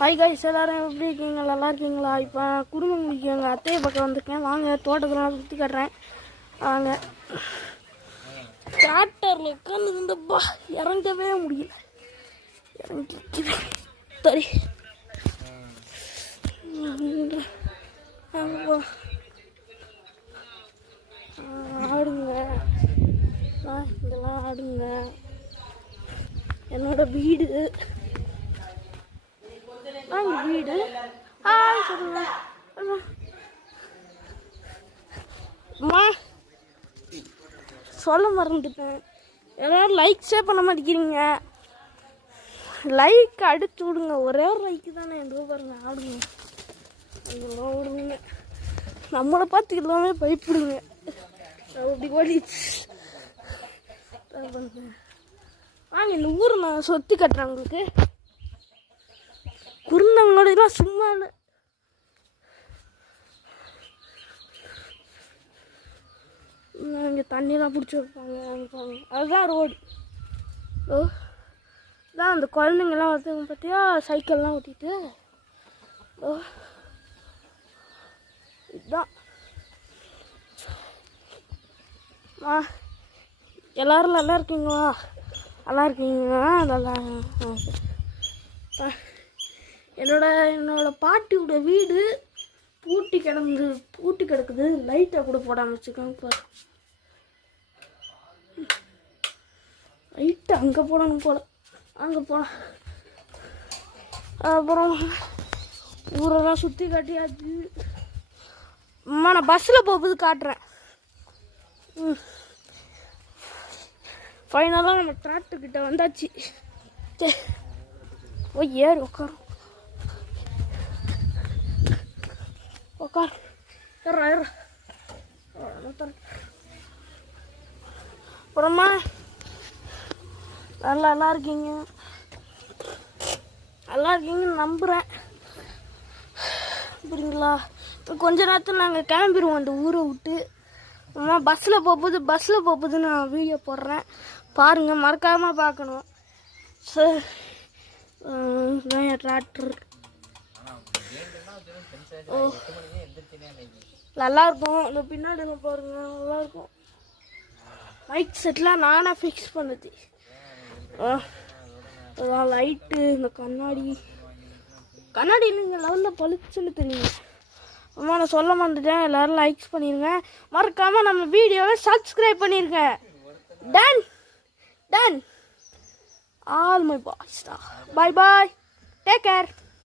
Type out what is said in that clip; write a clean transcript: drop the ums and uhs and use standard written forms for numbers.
Hi guys, எல்லாரும் எப்படி இருக்கீங்க? நல்லா இருக்கீங்களா? இப்போ குடும்பங்களுக்கு எங்கள் அத்தையை பக்கம் வந்திருக்கேன். வாங்க, தோட்டத்தெல்லாம் சுற்றி காட்டுறேன். வாங்க. டிராக்டரில் உட்காந்து இருந்தப்பா இறங்கவே முடியல. இறங்கிக்குது சரி. ஆடுங்க, இதெல்லாம் ஆடுங்க. என்னோட வீடு வீடு சொல்ல மறந்துட்டேன். எல்லாரும் லைக்ஸே பண்ண மாட்டேங்கிறீங்க. லைக் அடிச்சு விடுங்க. ஒரே ஒரு லைக்கு தானே. எந்த பாருங்க, ஆடுங்க, அதெல்லாம் ஓடுங்க. நம்மளை பார்த்து எல்லாமே பயப்படுங்க. அப்படி ஓடி வாங்க, இந்த ஊரை நான் சொத்தி கட்டுறேன் உங்களுக்கு. குருந்தவங்களோடலாம் சும்மா இல்லை. இங்கே தண்ணியெலாம் பிடிச்சி வைப்பாங்க. அதுதான் ரோடு. ஓ தான் அந்த குழந்தைங்கள்லாம் ஒருத்தவங்க பார்த்தியா சைக்கிள்லாம் ஓட்டிகிட்டு. ஓ இதுதான். எல்லோரும் நல்லா இருக்கீங்களா? நல்லா இருக்கீங்களா? நல்லா. என்னோட பாட்டியோட வீடு பூட்டி கிடக்குது. லைட்டை கூட போடாமல் வச்சுக்கோங்க. பாரு, லைட்டு அங்கே போடணும் போல. அங்கே போகலாம். அப்புறம் ஊரெல்லாம் சுற்றி காட்டியாச்சு. அம்மா, நான் பஸ்ஸில் போகும்போது காட்டுறேன். ஃபைனலாக நம்ம டிராக்டர்கிட்ட வந்தாச்சு. சரி, போய் ஏறி உட்காரும். உட்கார். அப்புறமா நல்லா இருக்கீங்க? நல்லா இருக்கீங்கன்னு நம்புகிறேன். புரியுங்களா? கொஞ்ச நேரத்தில் நாங்கள் கிளம்பிடுவோம் அந்த ஊரை விட்டு. அம்மா பஸ்ஸில் போகும்போது நான் வீடியோ போடுறேன். பாருங்கள், மறக்காமல் பார்க்கணும். சார், டிராக்டர் நல்லா இருக்கும். இந்த பின்னாடி பாருங்க, நல்லா இருக்கும். லைட் செட்லாம் நானாக ஃபிக்ஸ் பண்ணுது. லைட்டு, இந்த கண்ணாடி நீங்கள் லெவலில் பளிச்சுன்னு தெரியுங்க. அம்மா, நான் சொல்ல மாட்டேன். எல்லோரும் லைக்ஸ் பண்ணிடுங்க. மறக்காமல் நம்ம வீடியோவை சப்ஸ்கிரைப் பண்ணிடுங்க. Ton all my boys. Bye bye, take care.